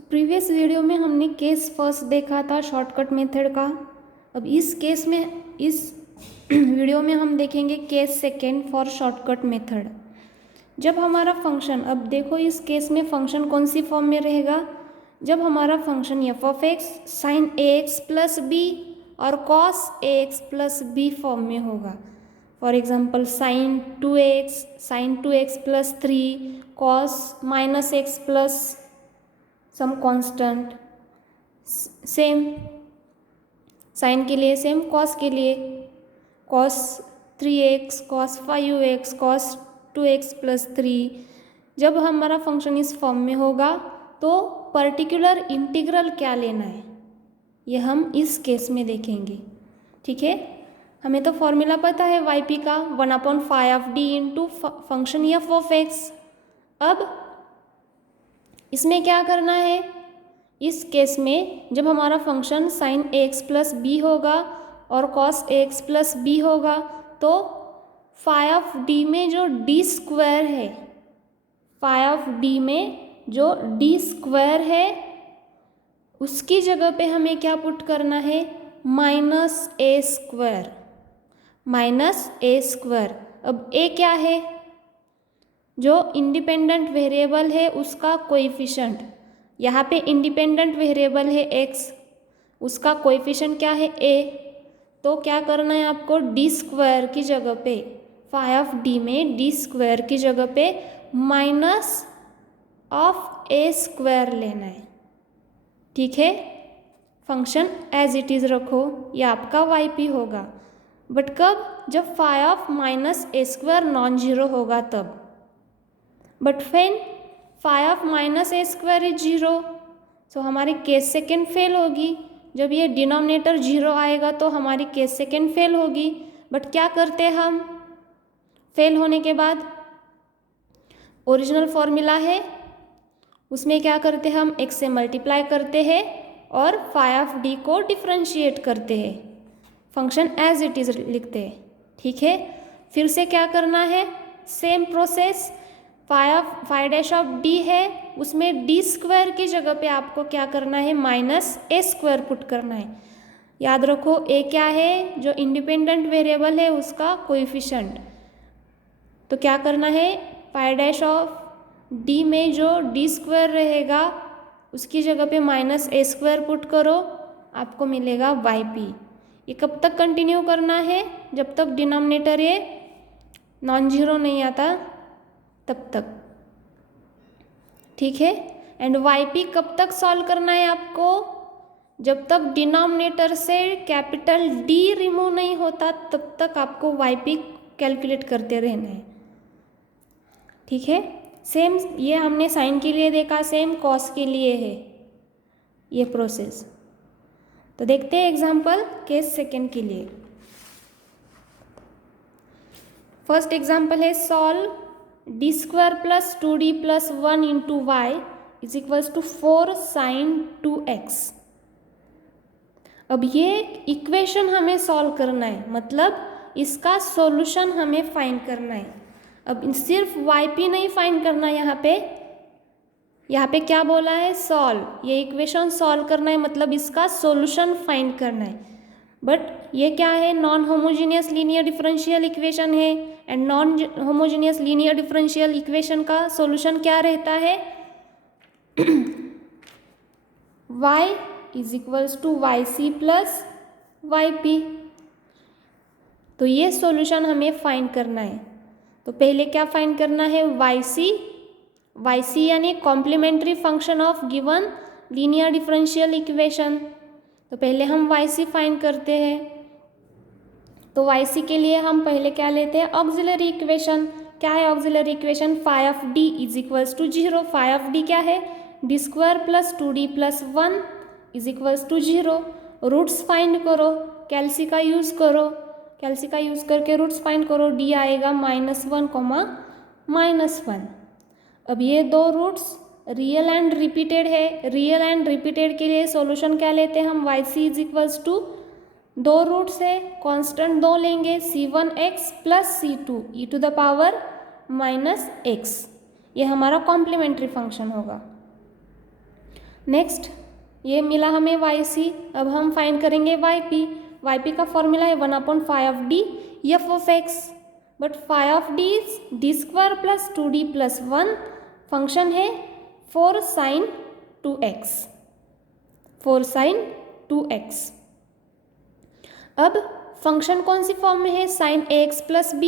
Previous video में हमने case first देखा था शॉर्टकट मेथड का। अब इस वीडियो में हम देखेंगे case second for shortcut method. जब हमारा फंक्शन, अब देखो इस केस में फंक्शन कौन सी फॉर्म में रहेगा, जब हमारा function f of x sine a x plus b और cos a x plus b form में होगा। For example sine 2x plus 3 cos minus x plus some constant, same sine के लिए सेम, कॉस के लिए cos 3x cos 5x cos 2x plus 3। जब हमारा function इस फॉर्म में होगा तो पर्टिकुलर इंटीग्रल क्या लेना है ये हम इस केस में देखेंगे। ठीक है, हमें तो फॉर्मूला पता है yp का 1/5 into function f of x. अब इसमें क्या करना है, इस केस में जब हमारा function sine a x plus B होगा और cos a x plus B होगा तो फाई ऑफ डी में जो डी स्क्वायर है, फाई ऑफ डी में जो डी स्क्वायर है उसकी जगह पे हमें क्या पुट करना है, minus A square, minus A square. अब ए क्या है, जो इंडिपेंडेंट वेरिएबल है उसका कोएफिशिएंट, यहाँ पे इंडिपेंडेंट वेरिएबल है x, उसका कोएफिशिएंट क्या है a। तो क्या करना है आपको, डी स्क्वायर की जगह पे, फाई ऑफ डी में डी स्क्वायर की जगह पे माइनस ऑफ ए स्क्वायर लेना है। ठीक है, फंक्शन एज इट इज़ रखो, ये आपका yp होगा। बट कब, जब phi of minus A square non zero होगा तब। But when phi of minus A square is zero, so हमारी केस सेकेंड फेल होगी। जब ये डिनोमिनेटर जीरो आएगा तो हमारी केस सेकेंड फेल होगी। बट क्या करते हैं हम, फेल होने के बाद ओरिजिनल फॉर्मूला है उसमें क्या करते हैं, हम x से मल्टीप्लाई करते हैं और फाई ऑफ डी को डिफ्रेंशिएट करते हैं, फंक्शन एज इट इज़ लिखते हैं। ठीक है, फिर से क्या करना है, same process, phi dash of D है उसमें डी स्क्वायर की जगह पे आपको क्या करना है, माइनस ए स्क्वायर पुट करना है। याद रखो ए क्या है, जो इंडिपेंडेंट वेरिएबल है उसका कोएफिशिएंट। तो क्या करना है, फाई डैश ऑफ डी में जो डी स्क्वायर रहेगा उसकी जगह पे माइनस ए स्क्वायर पुट करो, आपको मिलेगा yp। ये कब तक कंटिन्यू करना है, जब तक डिनोमिनेटर ये नॉन जीरो नहीं आता तब तक। ठीक है, एंड yp कब तक सॉल्व करना है आपको, जब तक डिनोमिनेटर से कैपिटल D रिमूव नहीं होता तब तक आपको yp कैलकुलेट करते रहना है। ठीक है, सेम ये हमने साइन के लिए देखा, सेम कॉस के लिए है ये प्रोसेस। तो देखते हैं एग्जांपल केस सेकेंड के लिए। फर्स्ट एग्जांपल है, solve D square plus 2d plus 1 into y is equals to 4 sine 2x। अब ये इक्वेशन हमें सॉल्व करना है, मतलब इसका सॉल्यूशन हमें फाइंड करना है। अब सिर्फ yp नहीं फाइंड करना, यहाँ पे क्या बोला है, सॉल्व, ये इक्वेशन सॉल्व करना है, मतलब इसका सॉल्यूशन फाइंड करना है। बट ये क्या है, non homogeneous linear differential equation है, and non homogeneous linear differential equation का सॉल्यूशन क्या रहता है, y is equals to yc plus yp। तो ये सॉल्यूशन हमें फाइंड करना है। तो पहले क्या फाइंड करना है, yc यानी complementary function of given linear differential equation. तो पहले हम yc फाइंड करते हैं। तो yc के लिए हम पहले क्या लेते हैं, ऑक्सिलरी इक्वेशन। क्या है auxiliary equation, phi of d is equals to zero. Phi of d क्या है, D square plus 2d plus 1 is equals to zero. Roots find करो, कैल्सी का यूज़ करो, कैल्सी का यूज़ करके रूट्स फाइंड करो, d आएगा -1, -1। अब ये दो रूट्स रियल एंड रिपीटेड है, रियल एंड रिपीटेड के लिए सॉल्यूशन क्या लेते हैं हम, yc इज इक्वल्स टू, दो रूट्स है, कांस्टेंट दो लेंगे, c1x plus c2 e to the power -x। ये हमारा कॉम्प्लीमेंट्री फंक्शन होगा। नेक्स्ट ये मिला हमें YC, अब हम फाइंड करेंगे YP। YP का फॉर्मूला है 1/5 f of x, but phi of D is d² plus 2d plus 1, function है 4 sin 2x, 4 sin 2x। अब फंक्शन कौन सी फॉर्म में है, sin ax प्लस b,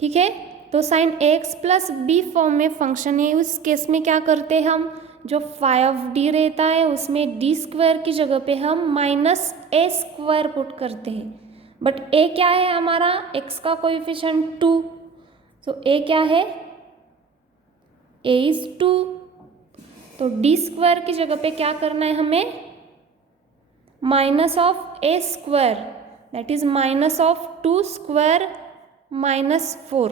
ठीक है, तो sin ax plus b form में फंक्शन है। उस केस में क्या करते हैं हम, जो फाई ऑफ डी रहता है उसमें d² की जगह पे हम -a² पुट करते हैं, बट a क्या है हमारा, x का कोएफिशिएंट 2, सो a क्या है, a इज 2, तो d² की जगह पे क्या करना है हमें, -(a²), दैट इज -(2² -4),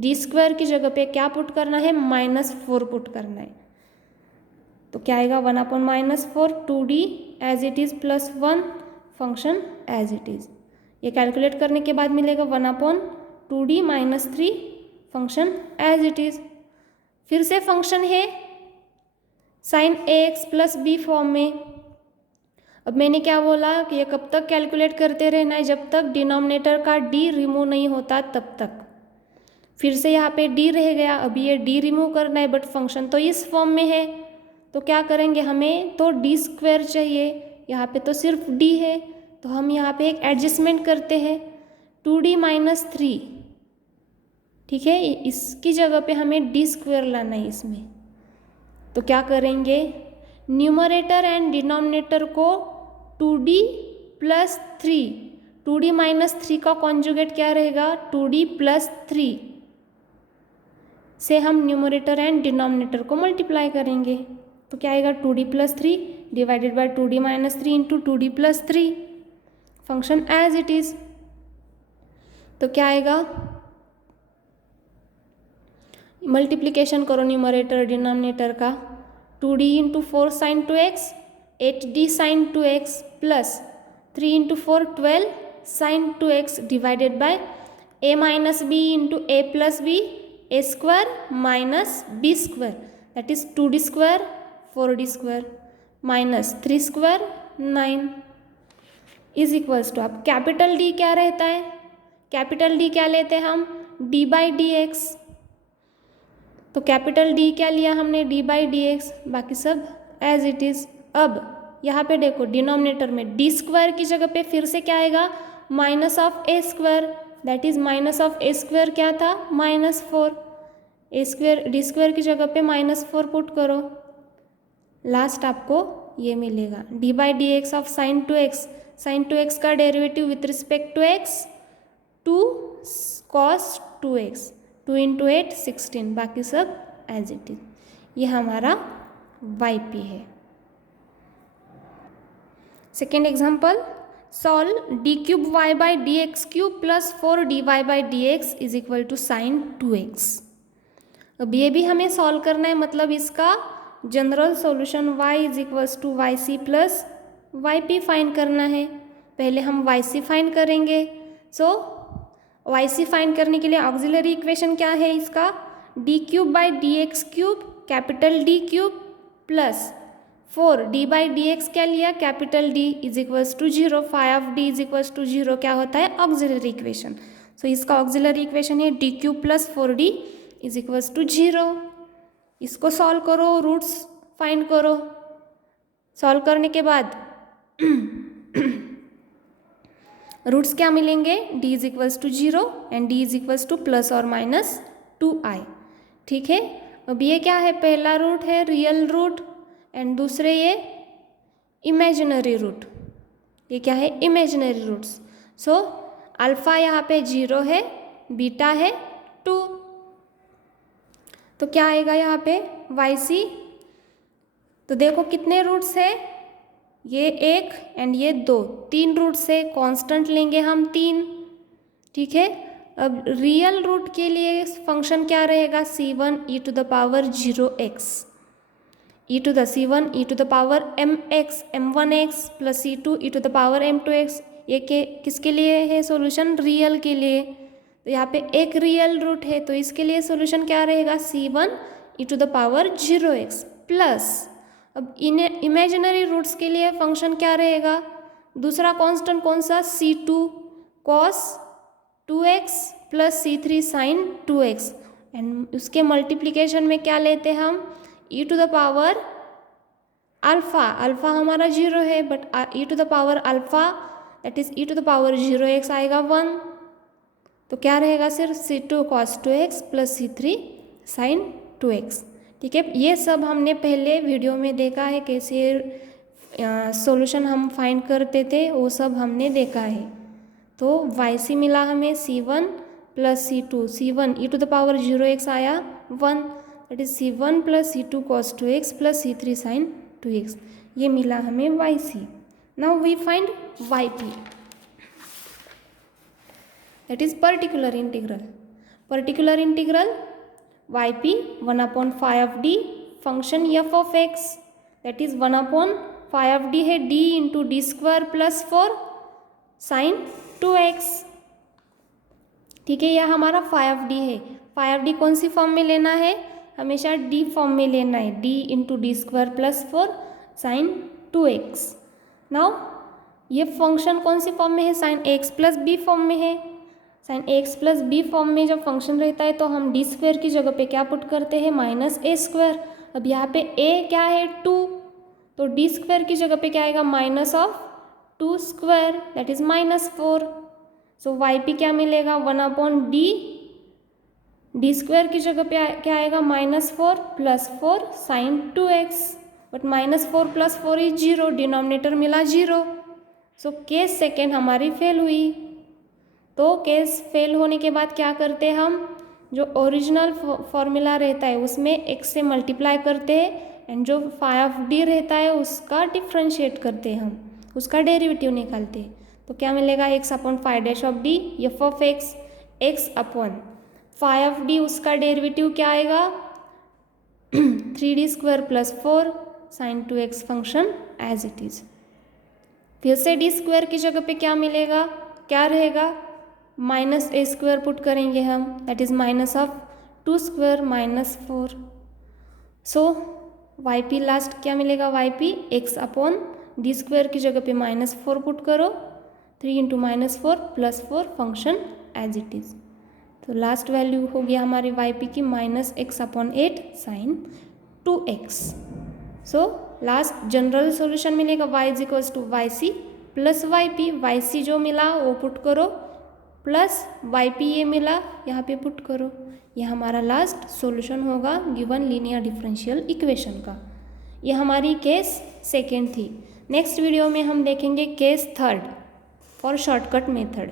d² की जगह पे क्या पुट करना है, -4 पुट करना है, तो क्या आएगा 1/-4 2d as it is plus 1 function as it is. ये कैलकुलेट करने के बाद मिलेगा 1/2d -3 function as it is. फिर से फंक्शन है sin ax plus b form में। अब मैंने क्या बोला कि ये कब तक कैलकुलेट करते रहना है, जब तक डिनोमिनेटर का d रिमूव नहीं होता तब तक। फिर से यहाँ पे d रह गया, अभी ये d रिमूव करना है, बट फंक्शन तो इस फॉर्म में है, तो क्या करेंगे, हमें तो d² चाहिए, यहाँ पे तो सिर्फ d है, तो हम यहाँ पे एक एडजस्टमेंट करते हैं 2d - 3, ठीक है, इसकी जगह पे हमें d² लाना है इसमें। तो क्या करेंगे, न्यूमरेटर एंड डिनोमिनेटर को 2d प्लस 3, 2d - 3 का कॉन्जुगेट क्या रहेगा, 2d प्लस 3 से हम न्यूमरेटर एंड डिनोमिनेटर को मल्टीप्लाई करेंगे, तो क्या आएगा 2d plus 3 divided by 2d - 3 into 2d plus 3 function as it is. तो क्या आएगा, मल्टीप्लीकेशन करो न्यूमरेटर डिनोमिनेटर का, 2d into 4 sin 2x 8d sin 2x plus 3 into 4 12 sin 2x divided by a minus b into a plus b a² minus b² that is 2d² 4d² minus 3² 9 is equals to, अब capital D क्या रहता है, capital D क्या लेते हैं हम, d/dx, तो capital D क्या लिया हमने, d/dx, बाकी सब एज इट इज। अब यहाँ पे देखो डिनोमिनेटर में d² की जगह पे फिर से क्या आएगा, -(a²), दैट इज -(a² क्या था, -4, d² की जगह पे -4 पुट करो, लास्ट आपको ये मिलेगा d/dx of sin 2x, sin 2x का derivative with respect to x 2 cos 2x, 2 into 8 16, बाकी सब एज इट इज। ये हमारा YP है। Second example, solve d³ y/dx³ plus 4dy/dx is equal to sin 2x। अब ये भी हमें सॉल्व करना है, मतलब इसका general solution y is equals to YC plus YP find करना है। पहले हम YC फाइंड करेंगे, सो YC फाइंड करने के लिए ऑक्सिलरी इक्वेशन क्या है इसका, d³/dx³ capital D³ plus 4d/dx क्या लिया, capital D is equals to 0, phi of D is equals to 0 क्या होता है, ऑक्सिलरी इक्वेशन। सो इसका ऑक्सिलरी इक्वेशन है d³ plus 4d is equals to 0। इसको सॉल्व करो, रूट्स फाइंड करो, सॉल्व करने के बाद रूट्स क्या मिलेंगे, d is equals to 0 and d is equals to plus और माइनस 2i, ठीक है। अब ये क्या है, पहला रूट है रियल रूट एंड दूसरे ये इमेजिनरी रूट, ये क्या है, इमेजिनरी रूट्स। सो अल्फा यहाँ पे 0 है, बीटा है 2, तो क्या आएगा यहाँ पे YC, तो देखो कितने रूट्स है, ये 1 एंड ये 2, 3 रूट्स है, कांस्टेंट लेंगे हम 3, ठीक है। अब रियल रूट के लिए फंक्शन क्या रहेगा, C1 e⁻0x, C1 e⁻mx m1x plus C2 e⁻m2x, ये किसके लिए है सॉल्यूशन, रियल के लिए। तो यहाँ पे एक रियल रूट है, तो इसके लिए सॉल्यूशन क्या रहेगा, C1 e⁻0x प्लस अब इमेजिनरी रूट्स के लिए फंक्शन क्या रहेगा, दूसरा कांस्टेंट कौन सा, C2 cos 2x plus C3 sin 2x, and उसके मल्टीप्लिकेशन में क्या लेते हैं हम, e to the power alpha, alpha हमारा 0 है, but e to the power alpha that is e to the power 0x आएगा 1, तो क्या रहेगा सिर्फ C2 cos 2x plus C3 sin 2x। ठीक है, ये सब हमने पहले वीडियो में देखा है, कैसे सॉल्यूशन हम फाइंड करते थे वो सब हमने देखा है। तो YC मिला हमें C1 plus C2, C1 e to the power 0x आया 1, that is C1 plus C2 cos 2x plus C3 sin 2x, ये मिला हमें YC। Now we find YP, that is particular integral. Particular integral YP 1/5D function f of x, that is 1/5D है, d into D square plus 4 sine 2x। ठीक है, यह हमारा 5D है। 5D कौन सी फॉर्म में लेना है, हमेशा d फॉर्म में लेना है, d into D square plus 4 sine 2x। Now ये फंक्शन कौन सी फॉर्म में है, sine x plus b form में है। Sine x plus b form में जब फंक्शन रहता है तो हम डी स्क्वायर की जगह पे क्या पुट करते हैं, माइनस ए स्क्वायर। अब यहाँ पे a क्या है 2, तो डी स्क्वायर की जगह पे क्या आएगा, minus of 2 square that is -4। So YP क्या मिलेगा, 1/D, डी स्क्वायर की जगह पे क्या आएगा, -4 plus 4 sine 2x, but -4 plus 4 is 0, denominator मिला 0। सो केस सेकेंड हमारी फेल हुई। तो केस फेल होने के बाद क्या करते हैं हम, जो ओरिजिनल फॉर्मूला रहता है उसमें x से मल्टीप्लाई करते हैं, एंड जो 5D रहता है उसका डिफ्रेंशिएट करते हैं, हम उसका डेरिवेटिव निकालते हैं। तो क्या मिलेगा, x/5 of d f of x, x/5D उसका डेरिवेटिव क्या आएगा 3D square plus 4 sine 2x function as it is. फिर से डी स्क्वायर की जगह पे क्या मिलेगा, क्या रहेगा, माइनस ए स्क्वायर पुट करेंगे हम, that is minus of 2 square -4। So YP last क्या मिलेगा, YP x/d स्क्वायर की जगह पे -4 पुट करो, 3 into -4 plus 4 function as it is. तो लास्ट वैल्यू हो गया हमारी YP की -x/8 sine 2x। So last general solution मिलेगा y is equals to YC plus YP, YC जो मिला वो पुट करो प्लस YP ये मिला यहाँ पे पुट करो, यह हमारा लास्ट सॉल्यूशन होगा गिवन लीनियर डिफरेंशियल इक्वेशन का। यह हमारी केस सेकेंड थी। नेक्स्ट वीडियो में हम देखेंगे case third for shortcut method.